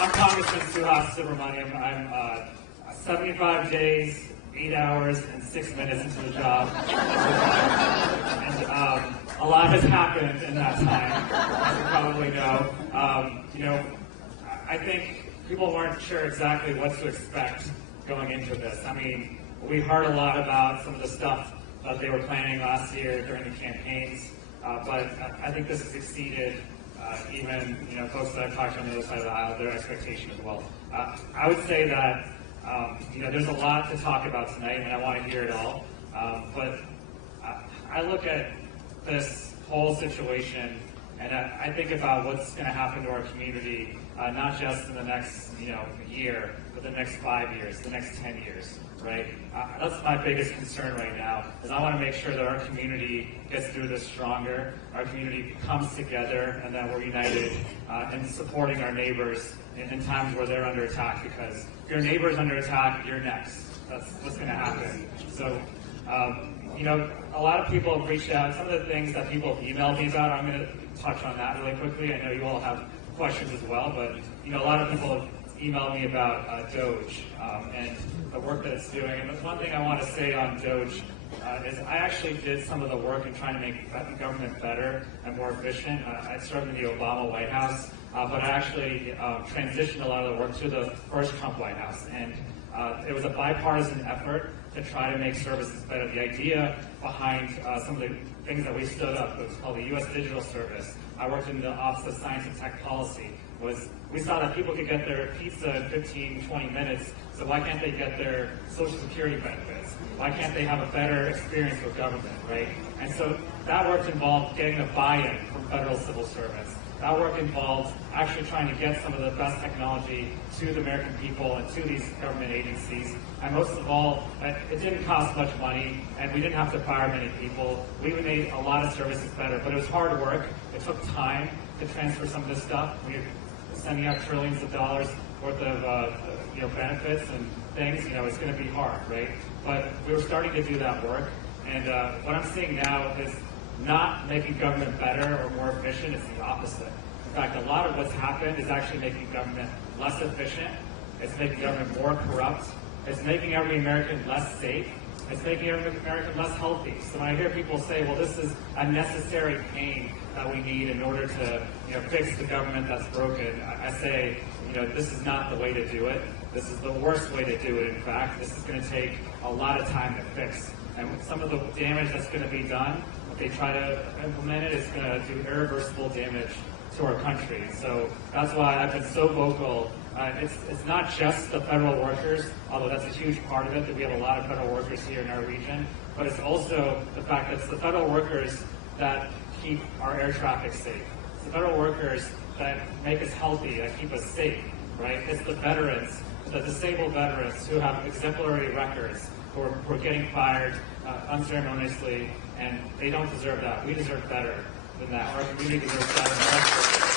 I'm Congressman Suhas Subramanyam. I'm 75 days, 8 hours, and 6 minutes into the job. And a lot has happened in that time, as you probably know. I think people weren't sure exactly what to expect going into this. I mean, we heard a lot about some of the stuff that they were planning last year during the campaigns, but I think this has exceeded even folks that I've talked to on the other side of the aisle, their expectation as well. I would say that there's a lot to talk about tonight, and I want to hear it all. But I look at this whole situation, and I think about what's going to happen to our community, not just in the next year, but the next 5 years, the next 10 years, right? That's my biggest concern right now, is I want to make sure that our community gets through this stronger, our community comes together, and that we're united in supporting our neighbors in times where they're under attack, because if your neighbor's under attack, you're next. That's what's going to happen. So, a lot of people have reached out. Some of the things that people have emailed me about, I'm going to touch on that really quickly. I know you all have questions as well, but a lot of people have emailed me about DOGE and the work that it's doing. And the one thing I want to say on DOGE is I actually did some of the work in trying to make government better and more efficient. I started in the Obama White House, but I actually transitioned a lot of the work to the first Trump White House. And it was a bipartisan effort to try to make services better. The idea behind some of the things that we stood up, it was called the U.S. Digital Service. I worked in the Office of Science and Tech Policy. We saw that people could get their pizza in 15, 20 minutes, so why can't they get their Social Security benefits? Why can't they have a better experience with government, right? And so that work involved getting a buy-in from federal civil servants. That work involved actually trying to get some of the best technology to the American people and to these government agencies. And most of all, it didn't cost much money, and we didn't have to fire many people. We made a lot of services better, but it was hard work. It took time to transfer some of this stuff. We were sending out trillions of dollars worth of benefits and things. It's going to be hard, right? But we were starting to do that work, and what I'm seeing now is not making government better or more efficient. It's the opposite. In fact, a lot of what's happened is actually making government less efficient. It's making government more corrupt. It's making every American less safe. It's making every American less healthy. So when I hear people say, well, this is a necessary pain that we need in order to fix the government that's broken, I say, this is not the way to do it. This is the worst way to do it, in fact. This is going to take a lot of time to fix. And with some of the damage that's going to be done, if they try to implement it, it's going to do irreversible damage to our country. So that's why I've been so vocal. It's not just the federal workers, although that's a huge part of it, that we have a lot of federal workers here in our region, but it's also the fact that it's the federal workers that keep our air traffic safe. It's the federal workers that make us healthy, that keep us safe, right? It's the veterans, the disabled veterans who have exemplary records, who are getting fired unceremoniously, and they don't deserve that. We deserve better than that. Our community deserves better.